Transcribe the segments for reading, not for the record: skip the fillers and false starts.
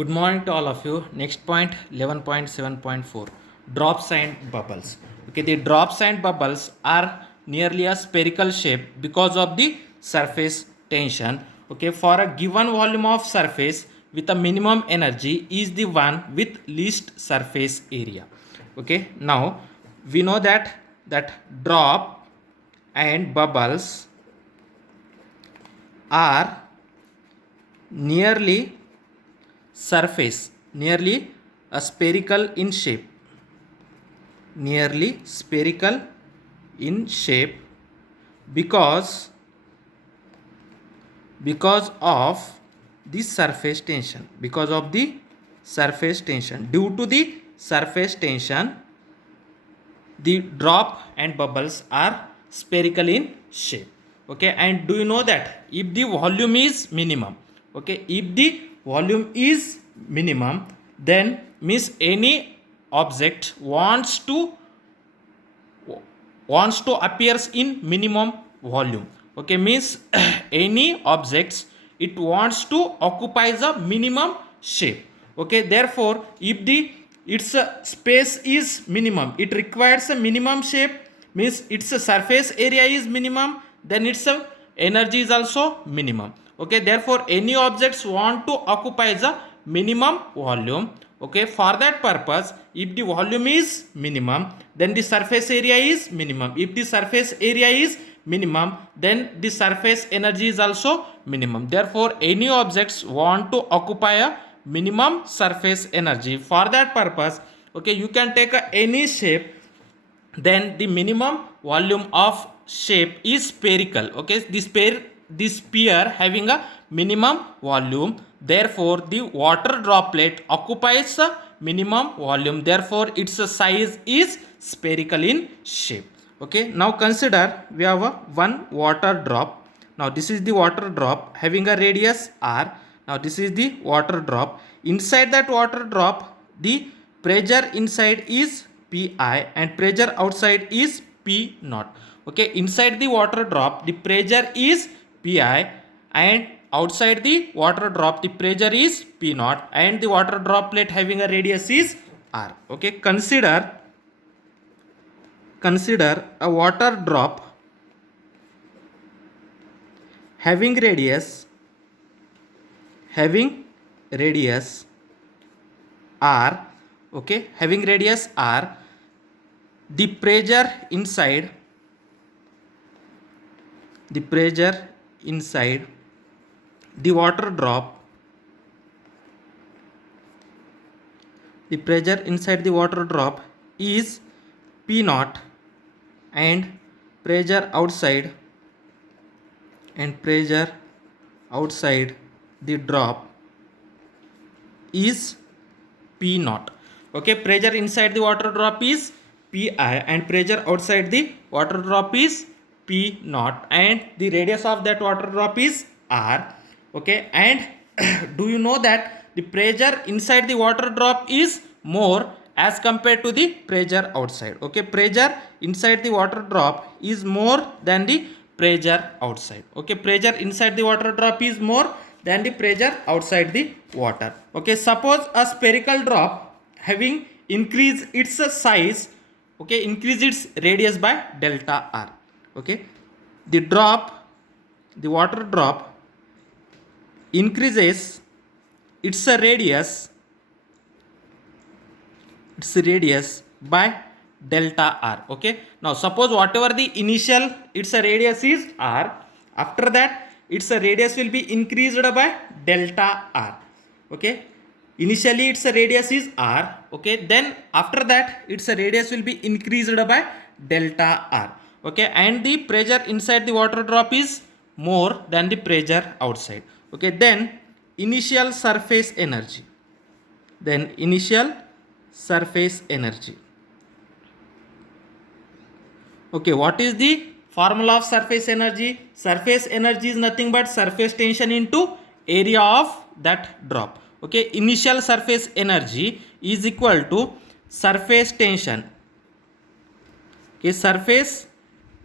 Good morning to all of you. Next point 11.7.4, drops and bubbles. Okay, the drops and bubbles are nearly a spherical shape because of the surface tension. Okay, for a given volume of surface with a minimum energy is the one with least surface area. Okay, now we know that drop and bubbles are nearly nearly a spherical in shape, nearly spherical in shape because of the surface tension, because of the surface tension. Due to the surface tension, the drop and bubbles are spherical in shape. Okay, and do you know that if the volume is minimum, okay, if the volume is minimum, then means any object wants to appears in minimum volume. Okay, means any objects, it wants to occupy the minimum shape. Okay, therefore if the its space is minimum, it requires a minimum shape, means its surface area is minimum, then its energy is also minimum. Okay, therefore any objects want to occupy the minimum volume. Okay, for that purpose, if the volume is minimum, then the surface area is minimum. If the surface area is minimum, then the surface energy is also minimum. Therefore any objects want to occupy a minimum surface energy. For that purpose, okay, you can take any shape, then the minimum volume of shape is spherical. Okay, this sphere having a minimum volume, therefore the water droplet occupies a minimum volume, therefore its size is spherical in shape. Okay, now consider we have a one water drop. Now this is the water drop having a radius r. Now this is the water drop. Inside that water drop, the pressure inside is Pi and pressure outside is P naught. Okay, inside the water drop the pressure is Pi and outside the water drop the pressure is P naught, and the water droplet having a radius is R. Okay, consider a water drop having radius R. Okay, having radius R, the pressure inside the water drop, the pressure inside the water drop is P naught, and pressure outside the drop is P naught. Okay, pressure inside the water drop is Pi and pressure outside the water drop is P naught, and the radius of that water drop is R. Okay, and do you know that the pressure inside the water drop is more as compared to the pressure outside. Okay, pressure inside the water drop is more than the pressure outside. Okay, pressure inside the water drop is more than the pressure outside the water. Okay, suppose a spherical drop having increased its size, okay, increase its radius by delta r. Okay, the water drop increases its radius by delta r. Okay, now suppose whatever the initial its radius is r, after that its radius will be increased by delta r. Okay, initially its radius is r. Okay, then after that its radius will be increased by delta r. Okay, and the pressure inside the water drop is more than the pressure outside. Okay, then initial surface energy, okay, what is the formula of surface energy? Surface energy is nothing but surface tension into area of that drop. Okay, initial surface energy is equal to surface tension. Okay, surface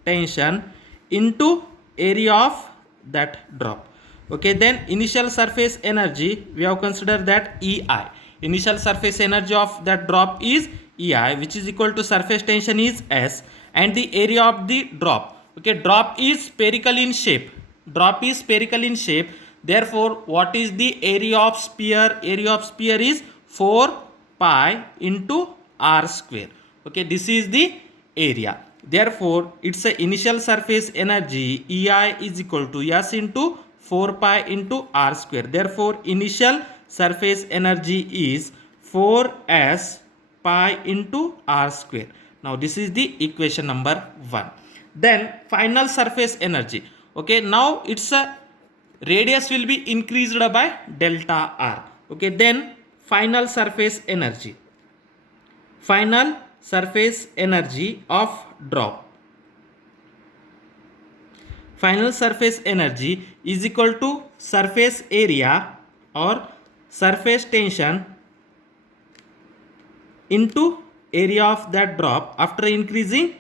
tension into area of that drop. Okay, then initial surface energy, we have considered that EI. Initial surface energy of that drop is EI, which is equal to surface tension is S, and the area of the drop. Okay, drop is spherical in shape. Drop is spherical in shape. Therefore, what is the area of sphere? Area of sphere is 4 pi into r square. Okay, this is the area. Therefore, its initial surface energy EI is equal to S into 4 pi into r square. Therefore, initial surface energy is 4s pi into r square. Now, this is the equation number 1. Then, final surface energy. Okay, now its a radius will be increased by delta r. Okay, then final surface energy. Final surface energy of drop. Final surface energy is equal to surface area or surface tension into area of that drop after increasing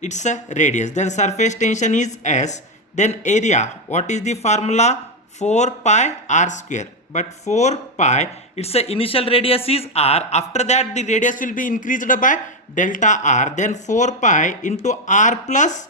its radius. Then surface tension is S. Then area, what is the formula? 4 pi r square. But 4 pi, its initial radius is r. After that, the radius will be increased by delta r. Then 4 pi into r plus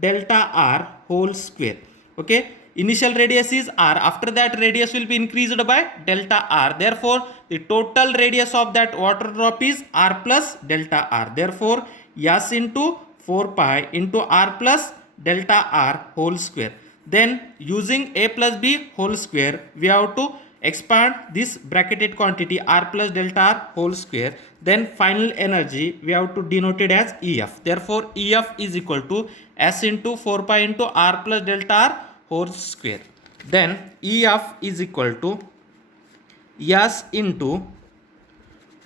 delta r whole square. Okay, initial radius is r. After that, radius will be increased by delta r. Therefore, the total radius of that water drop is r plus delta r. Therefore, S into 4 pi into r plus delta r whole square. Then using a plus b whole square, we have to expand this bracketed quantity r plus delta r whole square. Then final energy we have to denote it as EF. Therefore, EF is equal to S into 4 pi into r plus delta r whole square. Then EF is equal to S into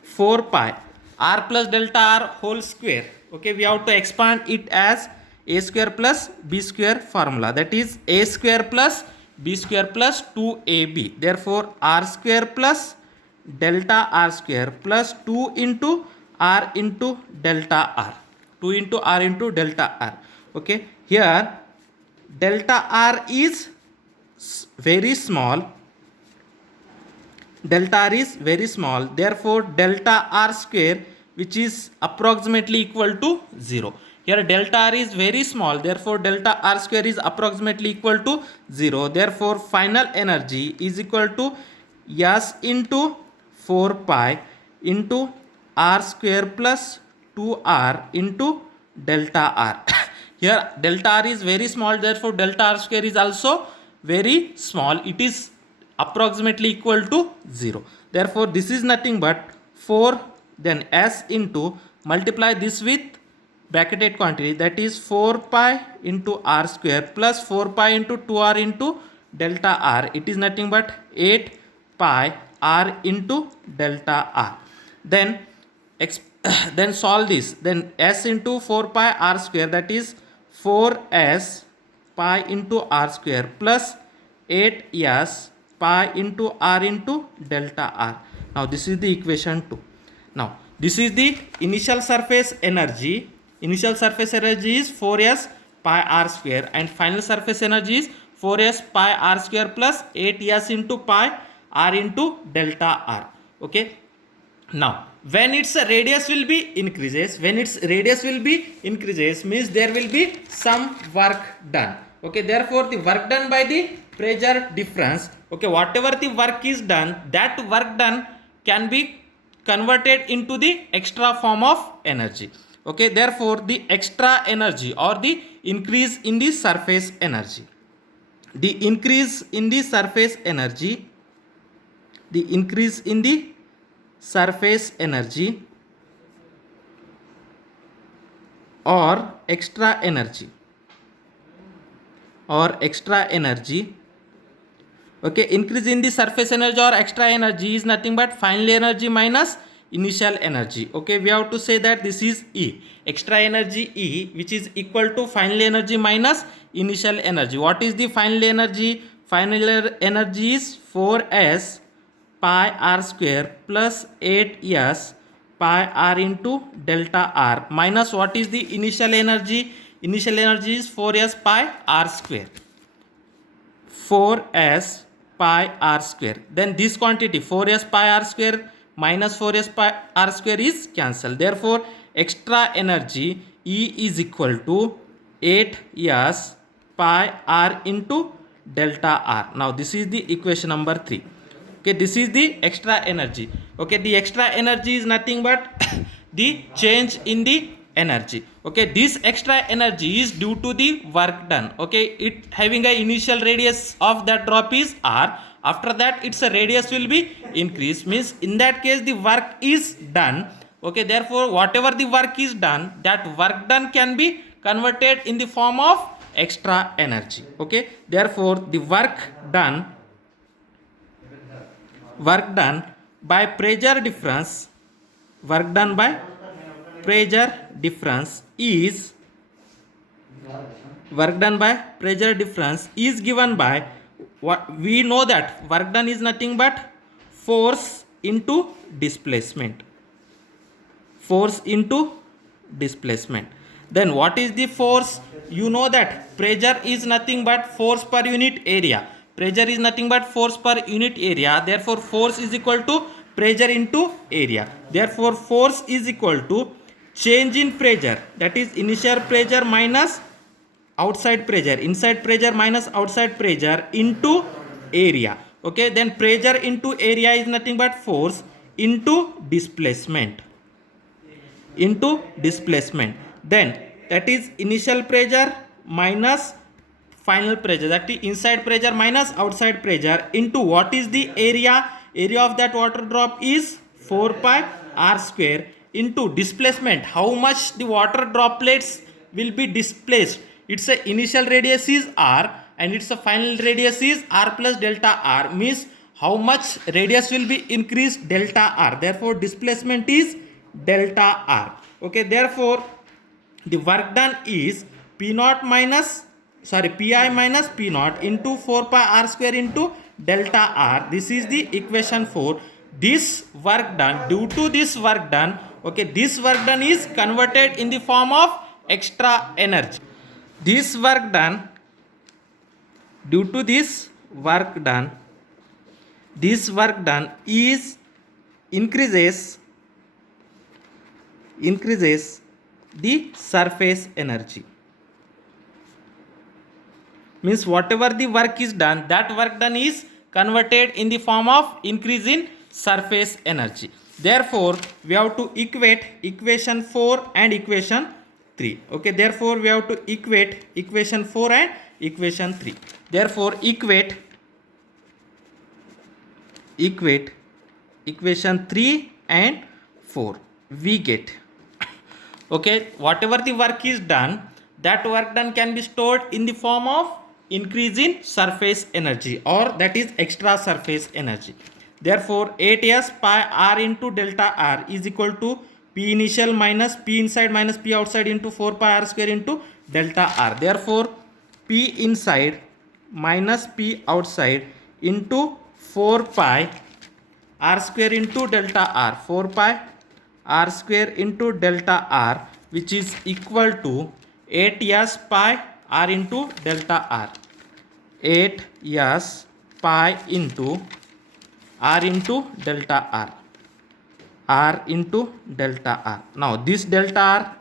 4 pi r plus delta r whole square. Okay, we have to expand it as a square plus b square formula, that is a square plus b square plus 2ab. Therefore, r square plus delta r square plus 2 into r into delta r. 2 into r into delta r. Okay, here delta r is very small. Delta r is very small. Therefore, delta r square, which is approximately equal to 0. Here delta r is very small, therefore delta r square is approximately equal to 0. Therefore, final energy is equal to S into 4 pi into r square plus 2r into delta r. Here delta r is very small, therefore delta r square is also very small. It is approximately equal to 0. Therefore, this is nothing but 4, then S into multiply this with bracketed quantity, that is 4 pi into r square plus 4 pi into 2r into delta r. It is nothing but 8 pi r into delta r. Then then solve this. Then S into 4 pi r square, that is 4s pi into r square plus 8s pi into r into delta r. Now this is the equation 2. Now this is the initial surface energy. Initial surface energy is 4s pi r square and final surface energy is 4s pi r square plus 8s into pi r into delta r. Okay. Now when its radius will be increases, means there will be some work done. Okay, therefore the work done by the pressure difference. Okay, whatever the work is done, that work done can be converted into the extra form of energy. Okay, therefore the extra energy or the increase in the surface energy, surface energy or extra energy okay, increase in the surface energy or extra energy is nothing but final energy minus initial energy. Okay, we have to say that this is E, extra energy E, which is equal to final energy minus initial energy. What is the final energy? Final energy is 4s pi r square plus 8s pi r into delta r minus what is the initial energy? Initial energy is 4s pi r square. 4s pi r square. Then this quantity 4s pi r square minus 4s pi r square is cancelled. Therefore extra energy E is equal to 8s pi r into delta r. Now this is the equation number 3. Okay, this is the extra energy. Okay, the extra energy is nothing but the change in the energy. Okay, this extra energy is due to the work done. Okay, it having a initial radius of that drop is r. After that its a radius will be increased, means in that case the work is done. Okay, therefore whatever the work is done, that work done can be converted in the form of extra energy. Okay, therefore the work done by pressure difference, work done by pressure difference is given by what we know, that work done is nothing but force into displacement. Then what is the force? You know that pressure is nothing but force per unit area. Therefore force is equal to pressure into area. Therefore force is equal to change in pressure, that is initial pressure minus outside pressure, inside pressure minus outside pressure into area. Okay, then pressure into area is nothing but force into displacement. Then that is initial pressure minus final pressure, that is inside pressure minus outside pressure, into what is the area of that water drop is 4 pi r square, into displacement, how much the water droplets will be displaced. Its a initial radius is r and its a final radius is r plus delta r, means how much radius will be increased, delta r. Therefore displacement is delta r. Okay, therefore the work done is pi minus p naught into 4 pi r square into delta r. This is the equation 4. This work done, due to this work done, okay, this work done is converted in the form of extra energy. This work done, due to this work done is increases the surface energy. Means whatever the work is done, that work done is converted in the form of increase in surface energy. Therefore we have to equate equation 4 and equation 3. Okay, therefore we have to equate equation 4 and equation 3. Therefore equate equation 3 and 4. We get, okay, whatever the work is done, that work done can be stored in the form of increase in surface energy, or that is extra surface energy. Therefore 8s pi r into delta r is equal to p initial minus p inside minus p outside into 4 pi r square into delta r. Therefore p inside minus p outside into 4 pi r square into delta r, 4 pi r square into delta r, which is equal to 8s pi r into delta r, 8s pi into r into delta r, r into delta r. Now this delta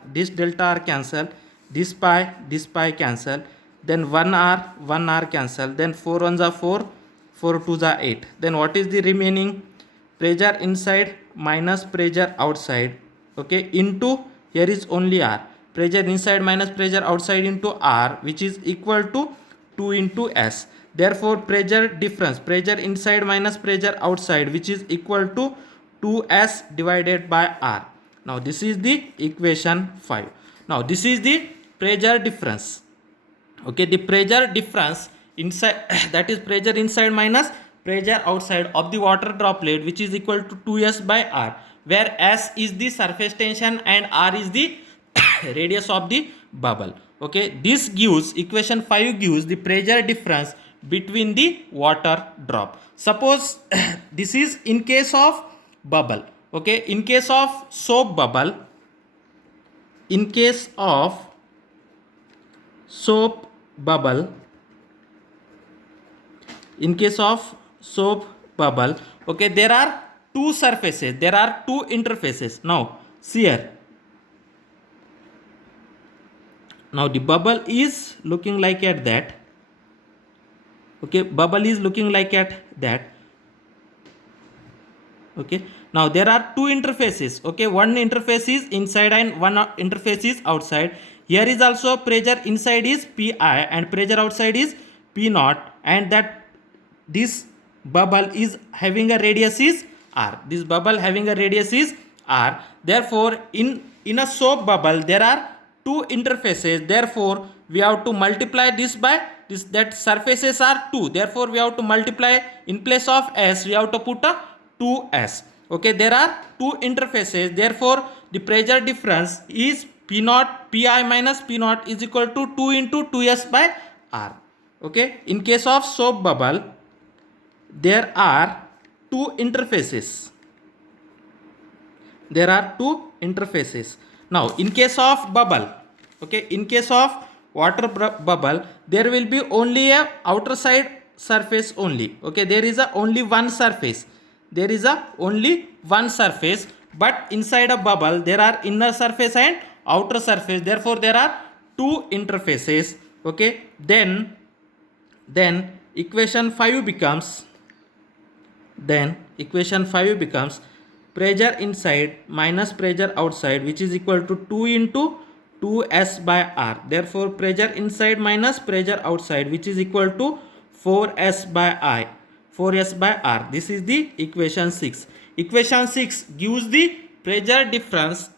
r cancel, this pi cancel, then 1 r cancel, then 4 1s are 4, 4 2s are 8. Then what is the remaining? Pressure inside minus pressure outside, okay, into here is only r, pressure inside minus pressure outside into r, which is equal to 2 into s. Therefore pressure difference, pressure inside minus pressure outside, which is equal to 2s divided by r. Now this is the equation 5. Now this is the pressure difference. Okay, the pressure difference inside that is pressure inside minus pressure outside of the water droplet, which is equal to 2s by r, where s is the surface tension and r is the radius of the bubble. Okay, this gives, equation 5 gives the pressure difference between the water drop. Suppose this is in case of bubble. Okay, in case of soap bubble, in case of soap bubble, okay, there are two surfaces, there are two interfaces. Now see here, now the bubble is looking like at that, okay, bubble is looking like at that, okay. Now there are two interfaces, okay, one interface is inside and one interface is outside. Here is also pressure inside is pi and pressure outside is p naught, and that this bubble is having a radius is r, this bubble having a radius is r. Therefore in a soap bubble there are two interfaces, therefore we have to multiply this by this, that surfaces are 2, therefore we have to multiply, in place of s we have to put a 2s, okay. There are two interfaces, therefore the pressure difference is p naught, pi minus p naught is equal to 2 into 2s by r, okay. In case of soap bubble there are two interfaces, there are two interfaces. Now in case of bubble, okay, in case of water bubble there will be only a outer side surface only, okay, there is a only one surface, there is a only one surface, but inside a bubble there are inner surface and outer surface, therefore there are two interfaces, okay. Then equation 5 becomes, then equation 5 becomes pressure inside minus pressure outside, which is equal to 2 into 2s by r. Therefore pressure inside minus pressure outside, which is equal to 4s by 4s by r. This is the equation 6. Equation 6 gives the pressure difference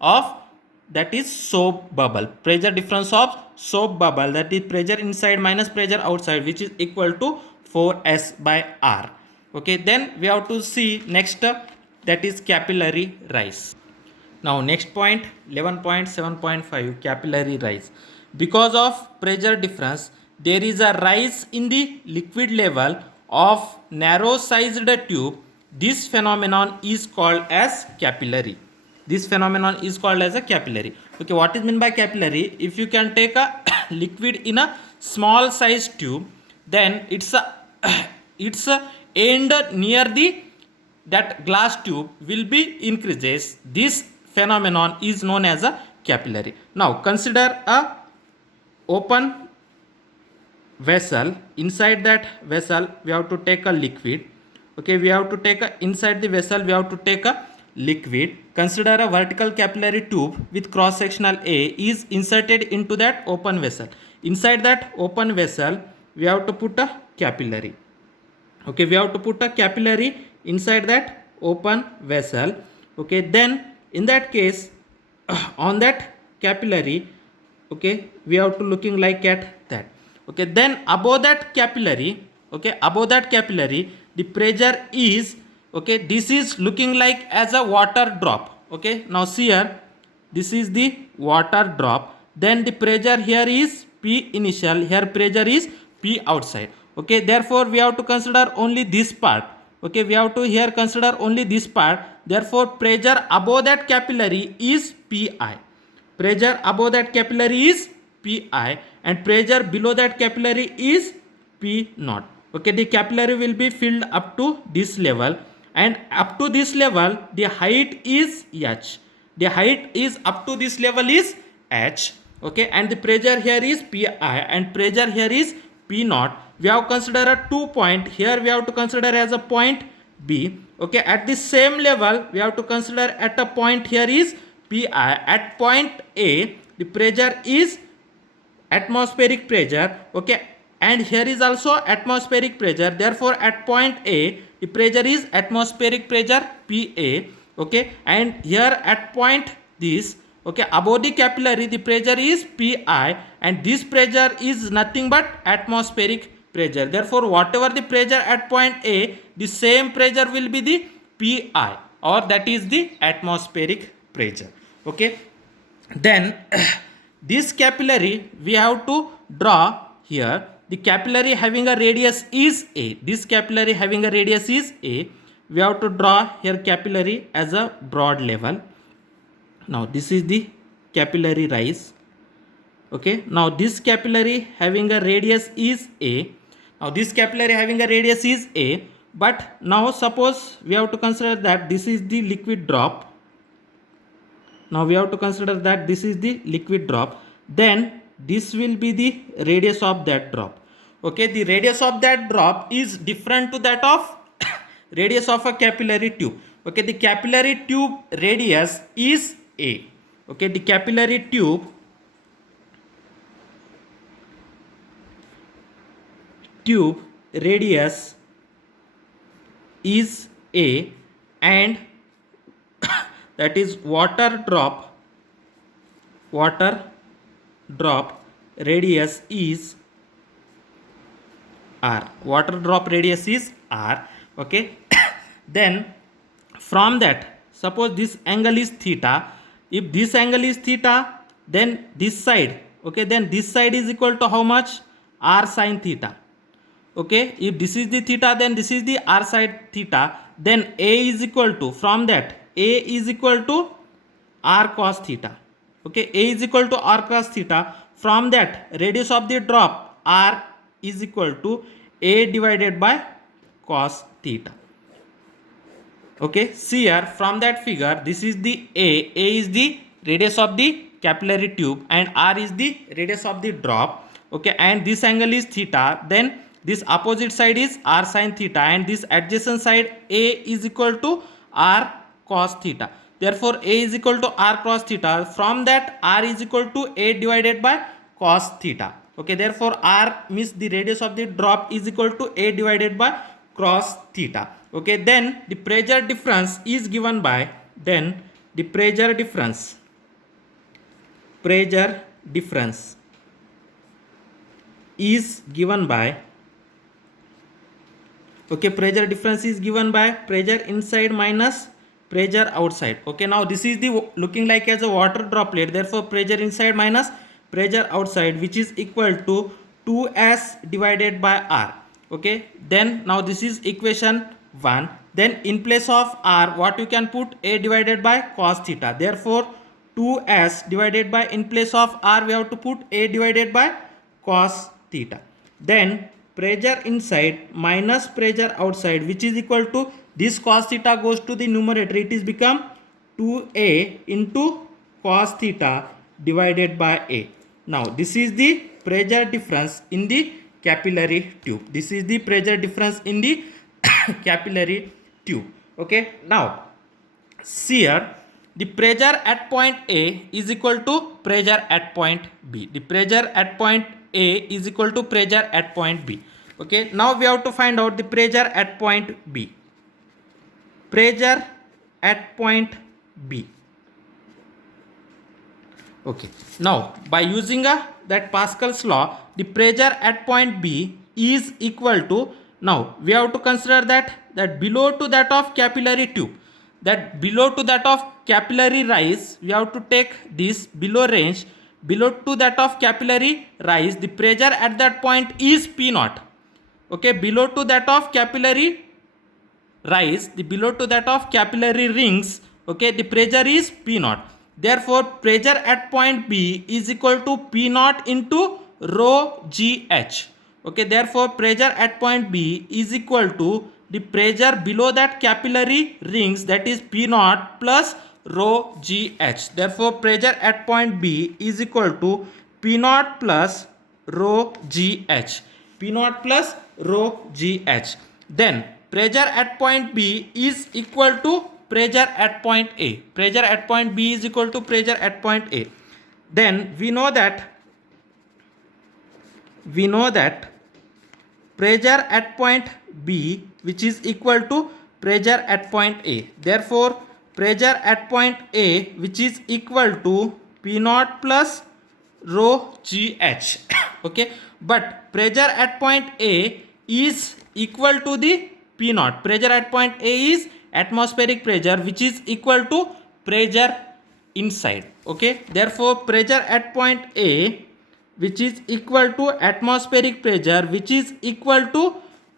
of, that is soap bubble, pressure difference of soap bubble, that is pressure inside minus pressure outside, which is equal to 4s by r, okay. Then we have to see next, that is capillary rise. Now next point 11.7.5, capillary rise. Because of pressure difference there is a rise in the liquid level of narrow sized tube. This phenomenon is called as capillary. This phenomenon is called as a capillary, okay. What is meant by capillary? If you can take a liquid in a small size tube, then its end near the that glass tube will be increases. This phenomenon is known as a capillary. Now consider a open vessel. Inside that vessel we have to take a liquid, okay, we have to take a, inside the vessel we have to take a liquid. Consider a vertical capillary tube with cross sectional A is inserted into that open vessel. Inside that open vessel we have to put a capillary, okay, we have to put a capillary inside that open vessel, okay. Then in that case on that capillary, okay, we have to looking like at that, okay. Then above that capillary, okay, above that capillary the pressure is, okay, this is looking like as a water drop, okay. Now see here, this is the water drop, then the pressure here is p initial, here pressure is p outside, okay. Therefore we have to consider only this part, okay, we have to here consider only this part. Therefore pressure above that capillary is pi, pressure above that capillary is pi, and pressure below that capillary is p naught, okay. The capillary will be filled up to this level, and up to this level the height is h, the height is up to this level is h, okay, and the pressure here is pi and pressure here is p naught. We have considered a 2 point, here we have to consider as a point b, okay. At the same level we have to consider at a point here is pi, at point a the pressure is atmospheric pressure, okay, and here is also atmospheric pressure. Therefore at point a the pressure is atmospheric pressure pa, okay, and here at point this, okay, above the capillary the pressure is pi, and this pressure is nothing but atmospheric pressure. Therefore whatever the pressure at point a, the same pressure will be the pi, or that is the atmospheric pressure, okay. Then this capillary we have to draw here. The capillary having a radius is a, this capillary having a radius is a, we have to draw here capillary as a broad level. Now this is the capillary rise, okay. Now this capillary having a radius is a. Now this capillary having a radius is A, but now suppose we have to consider that this is the liquid drop. Now we have to consider that this is the liquid drop. Then this will be the radius of that drop. Okay, the radius of that drop is different to that of radius of a capillary tube. Okay, the capillary tube radius is A. Okay, the capillary tube radius is A, and that is water drop radius is R. Water drop radius is R. Okay. Then from that, suppose this angle is theta. If this angle is theta, then this side, okay, then this side is equal to how much? R sine theta. Okay, if this is the theta, then this is the R side theta. Then A is equal to, from that, A is equal to R cos theta. Okay, A is equal to R cos theta. From that, radius of the drop R is equal to A divided by cos theta. Okay, see here from that figure, this is the A is the radius of the capillary tube and R is the radius of the drop. Okay, and this angle is theta. Then this opposite side is R sin theta, and this adjacent side A is equal to R cos theta. Therefore, A is equal to R cos theta. From that, R is equal to A divided by cos theta. Okay, therefore R means the radius of the drop is equal to A divided by cos theta. Okay, then the pressure difference is given by, then the pressure difference is given by, okay, pressure difference is given by pressure inside minus pressure outside. Okay, now this is the looking like as a water droplet, therefore pressure inside minus pressure outside, which is equal to 2S divided by R. Okay, then now this is equation 1. Then in place of R, what you can put? A divided by cos theta. Therefore 2S divided by, in place of R we have to put A divided by cos theta. Then pressure inside minus pressure outside, which is equal to, this cos theta goes to the numerator, it is become 2A into cos theta divided by A. Now this is the pressure difference in the capillary tube. This is the pressure difference in the capillary tube. Okay, now see here, the pressure at point A is equal to pressure at point B. The pressure at point A is equal to pressure at point B. Okay, now we have to find out the pressure at point B. Pressure at point B. Okay, now by using that Pascal's law, the pressure at point B is equal to, now we have to consider that below to that of capillary tube, that below to that of capillary rise, we have to take this below range, below to that of capillary rise, the pressure at that point is P naught. Okay, below to that of capillary rise, the below to that of capillary rings, okay, the pressure is P naught. Therefore pressure at point B is equal to P naught into rho GH. Okay, therefore pressure at point B is equal to the pressure below that capillary rings, that is P naught plus rho GH. Therefore pressure at point B is equal to P naught plus rho GH. P naught plus rho GH. Then pressure at point B is equal to pressure at point A. Pressure at point B is equal to pressure at point A. Then we know that pressure at point B, which is equal to pressure at point A. Therefore pressure at point A, which is equal to P naught plus rho GH. Okay, but pressure at point A is equal to the P naught. Pressure at point A is atmospheric pressure, which is equal to pressure inside. Okay, therefore pressure at point A, which is equal to atmospheric pressure, which is equal to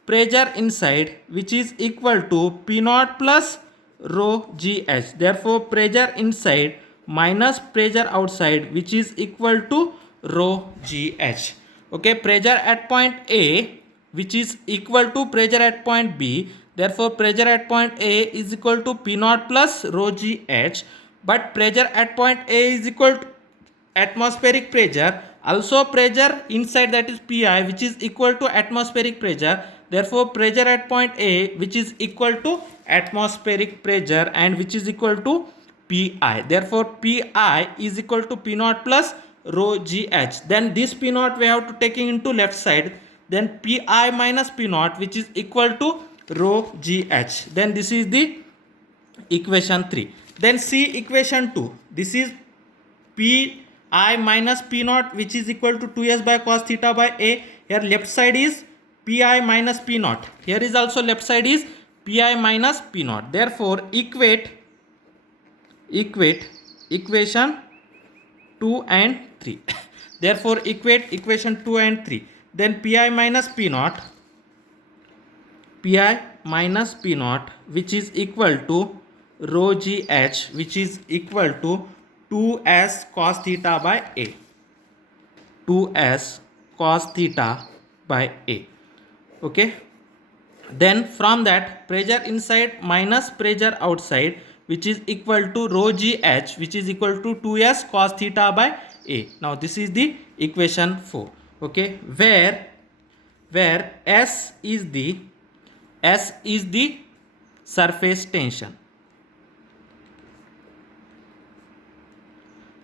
pressure inside, which is equal to P naught plus rho GH. Therefore pressure inside minus pressure outside, which is equal to rho GH. Okay, pressure at point A which is equal to pressure at point B. Therefore, pressure at point A is equal to P naught plus rho g h. But pressure at point A is equal to atmospheric pressure. Also pressure inside, that is Pi, which is equal to atmospheric pressure. Therefore, pressure at point A, which is equal to atmospheric pressure and which is equal to Pi. Therefore, Pi is equal to P naught plus rho g h. Then this P naught we have to taking into left side. Then Pi minus P naught, which is equal to rho g h. Then this is the equation 3. Then see equation 2. This is Pi minus P naught, which is equal to 2s by cos theta by A. Here left side is Pi minus P naught. Here is also left side is Pi minus P naught. Therefore, equate equation 2 and 3. Therefore, equate equation 2 and 3. Then Pi minus P naught, which is equal to rho g h, which is equal to 2s cos theta by A. 2s cos theta by A. Okay. Then from that, pressure inside minus pressure outside, which is equal to rho g h, which is equal to 2s cos theta by A. Now this is the equation 4. Okay, where S is the surface tension.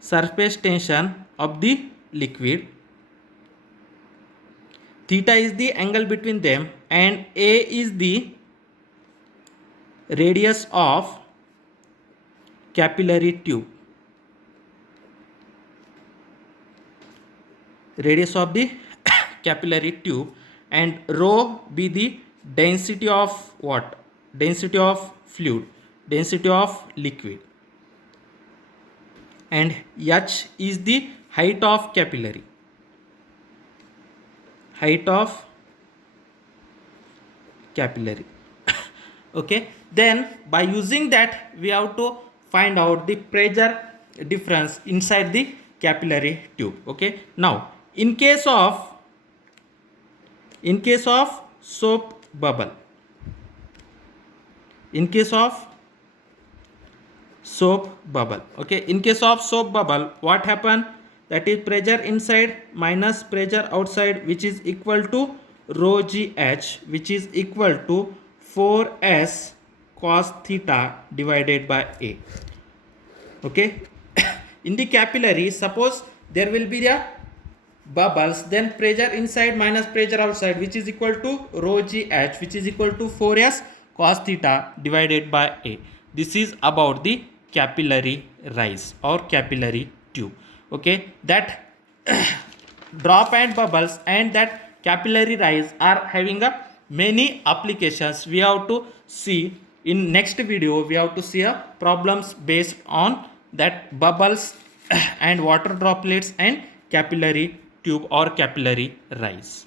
Surface tension of the liquid. Theta is the angle between them, and A is the radius of capillary tube. Radius of the capillary tube, and rho be the density of what? Density of fluid, density of liquid, and h is the height of capillary. Height of capillary. Okay, then by using that we have to find out the pressure difference inside the capillary tube. Okay, now in case of soap bubble, in case of soap bubble, okay, in case of soap bubble, what happen? That is pressure inside minus pressure outside, which is equal to rho g h, which is equal to 4s cos theta divided by A. Okay. In the capillary, suppose there will be the bubbles, then pressure inside minus pressure outside, which is equal to rho g h, which is equal to 4s cos theta divided by A. This is about the capillary rise or capillary tube. Okay, that drop and bubbles and that capillary rise are having a many applications. We have to see in next video. We have to see a problems based on that bubbles and water droplets and capillary tube or capillary rise.